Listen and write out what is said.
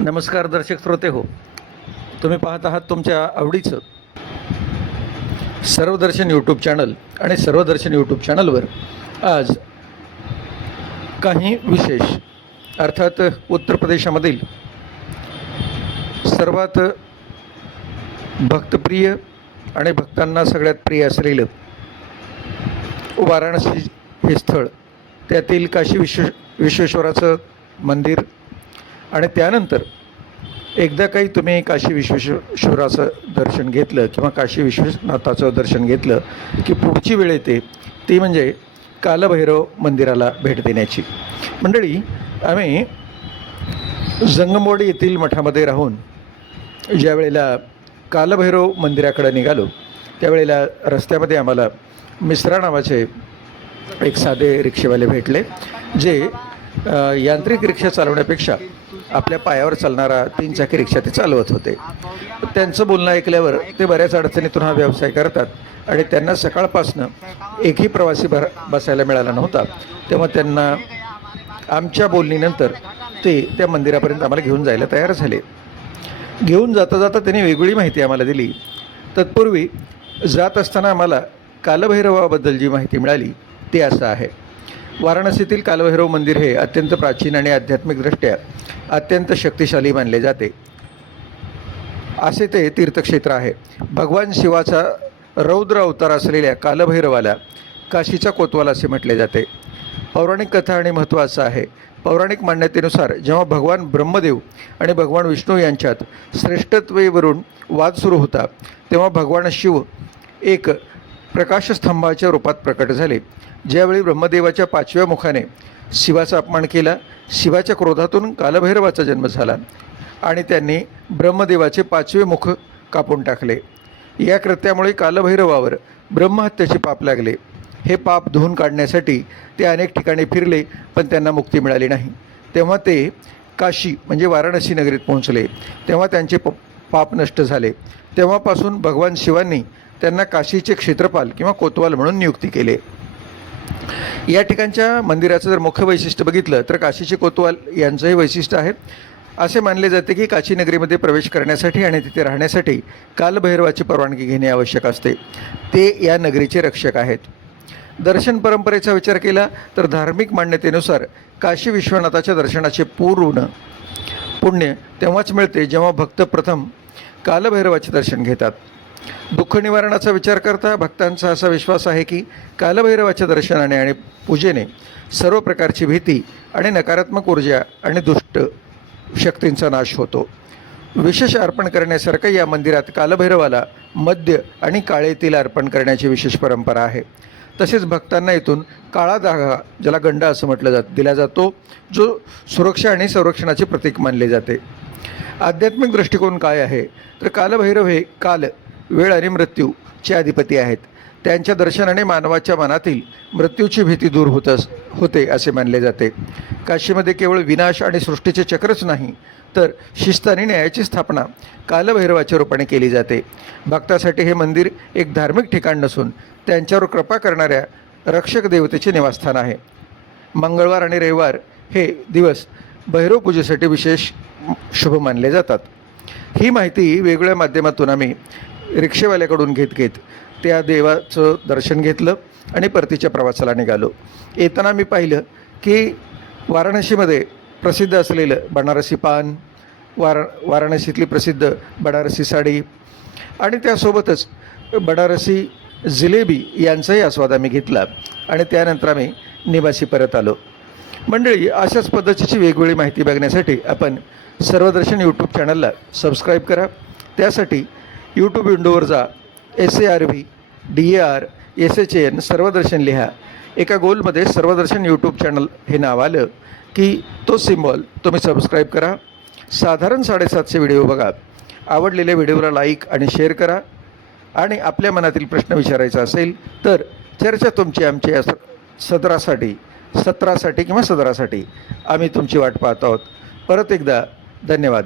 नमस्कार दर्शक श्रोते हो, तुम्ही पाहत आहात तुमच्या आवडीचं सर्वदर्शन यूट्यूब चॅनल. आणि सर्वदर्शन यूट्यूब चॅनलवर आज काही विशेष, अर्थात उत्तर प्रदेशामधील सर्वात भक्तप्रिय आणि भक्तांना सगळ्यात प्रिय असलेलं वाराणसी हे स्थळ, त्यातील काशी विश्वेश्वराचं मंदिर, आणि त्यानंतर एकदा काही तुम्ही काशी विश्वेश्वराचं दर्शन घेतलं किंवा काशी विश्वनाथाचं दर्शन घेतलं की पुढची वेळ येते ती म्हणजे कालभैरव मंदिराला भेट देण्याची. मंडळी, आम्ही जंगमवाडी येथील मठामध्ये राहून ज्या वेळेला कालभैरव मंदिराकडे निघालो त्यावेळेला रस्त्यामध्ये आम्हाला मिश्रा नावाचे एक साधे रिक्षेवाले भेटले, जे यांत्रिक रिक्षा चालवण्यापेक्षा आपल्या पायावर चालणारा 3 चाकी रिक्षा ते चालवत होते. त्यांचं बोलणं ऐकल्यावर ते बऱ्याच अडचणीतून हा व्यवसाय करतात आणि त्यांना सकाळपासनं एकही प्रवासी बसायला मिळाला नव्हता. तेव्हा त्यांना आमच्या बोलणीनंतर ते त्या मंदिरापर्यंत आम्हाला घेऊन जायला तयार झाले. घेऊन जाता जाता त्यांनी वेगळी माहिती आम्हाला दिली. तत्पूर्वी जात असताना आम्हाला कालभैरवाबद्दल जी माहिती मिळाली ती असं आहे. वाराणसीतील कालभैरव मंदिर हे अत्यंत प्राचीन आणि आध्यात्मिकदृष्ट्या अत्यंत शक्तिशाली मानले जाते असे ते तीर्थक्षेत्र आहे. भगवान शिवाचा रौद्र अवतार असलेल्या कालभैरवाला काशीचा कोतवाल असे म्हटले जाते. पौराणिक कथा आणि महत्त्व असं आहे. पौराणिक मान्यतेनुसार जेव्हा भगवान ब्रह्मदेव आणि भगवान विष्णू यांच्यात श्रेष्ठत्वेवरून वाद सुरू होता तेव्हा भगवान शिव एक प्रकाशस्तंभाच्या रूपात प्रकट झाले. ज्यावेळी ब्रह्मदेवाच्या 5व्या मुखाने शिवाचा अपमान केला, शिवाच्या क्रोधातून कालभैरवाचा जन्म झाला आणि त्यांनी ब्रह्मदेवाचे 5वे मुख कापून टाकले. या कृत्यामुळे कालभैरवावर ब्रह्महत्येचे पाप लागले. हे पाप धुवून काढण्यासाठी ते अनेक ठिकाणी फिरले, पण त्यांना मुक्ती मिळाली नाही. तेव्हा ते काशी म्हणजे वाराणसी नगरीत पोहोचले. तेव्हा त्यांचे पाप नष्ट झाले. तेव्हापासून भगवान शिवांनी त्यांना काशीचे क्षेत्रपाल किंवा कोतवाल म्हणून नियुक्ती केले. या ठिकाणच्या मंदिराचं जर मुख्य वैशिष्ट्य बघितलं तर काशीचे कोतवाल यांचंही वैशिष्ट्य आहे. असे मानले जाते की काशी नगरीमध्ये प्रवेश करण्यासाठी आणि तिथे राहण्यासाठी कालभैरवाची परवानगी घेणे आवश्यक असते. ते या नगरीचे रक्षक आहेत. दर्शन परंपरेचा विचार केला तर धार्मिक मान्यतेनुसार काशी विश्वनाथाच्या दर्शनाचे पूर्ण पुण्य तेव्हाच मिळते जेव्हा भक्त प्रथम कालभैरवाचे दर्शन घेतात. दुःख निवारणाचा विचार करता भक्तांचा असा विश्वास आहे की कालभैरवाच्या दर्शनाने आणि पूजेने सर्व प्रकारची भीती आणि नकारात्मक ऊर्जा आणि दुष्ट शक्तींचा नाश होतो. विशेष अर्पण करण्यासारखं या मंदिरात कालभैरवाला मद्य आणि काळे तेल अर्पण करण्याची विशेष परंपरा आहे. तसेच भक्तांना इथून काळा धागा, ज्याला गंडा असं म्हटलं दिला जातो, जो सुरक्षा आणि संरक्षणाचे प्रतीक मानले जाते. आध्यात्मिक दृष्टिकोन काय आहे तर कालभैरव हे काल, वेळ आणि मृत्यूचे अधिपती आहेत. त्यांच्या दर्शनाने मानवाच्या मनातील मृत्यूची भीती दूर होते असे मानले जाते. काशीमध्ये केवळ विनाश आणि सृष्टीचे चक्रच नाही तर शिस्त आणि न्यायाची स्थापना कालभैरवाच्या रूपाने केली जाते. भक्तासाठी हे मंदिर एक धार्मिक ठिकाण नसून त्यांच्यावर कृपा करणाऱ्या रक्षक देवतेचे निवासस्थान आहे. मंगळवार आणि रविवार हे दिवस भैरव पूजेसाठी विशेष शुभ मानले जातात. ही माहिती वेगवेगळ्या माध्यमातून आम्ही रिक्षेवाल्याकडून घेत त्या देवाचं दर्शन घेतलं आणि परतीच्या प्रवासाला निघालो. येताना मी पाहिलं की वाराणसीमध्ये प्रसिद्ध असलेलं बनारसी पान, वाराणसीतली प्रसिद्ध बनारसी साडी आणि त्यासोबतच बनारसी जिलेबी यांचाही आस्वाद आम्ही घेतला आणि त्यानंतर आम्ही निवासी परत आलो. मंडळी, अशाच पद्धतीची वेगवेगळी माहिती बघण्यासाठी आपण सर्वदर्शन यूट्यूब चॅनलला सबस्क्राईब करा. त्यासाठी यूट्यूब विंडोवर जा, SARVDARSHAN सर्वदर्शन लिहा. एका गोलमध्ये सर्वदर्शन यूट्यूब चॅनल हे नाव आलं की तो सिम्बॉल तुम्ही सबस्क्राईब करा. साधारण 750 व्हिडिओ बघा. आवडलेल्या व्हिडिओला लाईक आणि शेअर करा. आणि आपल्या मनातील प्रश्न विचारायचा असेल तर चर्चा तुमची आमच्या सत्रासाठी किंवा सदरासाठी आम्ही तुमची वाट पाहत आहोत. परत एकदा धन्यवाद.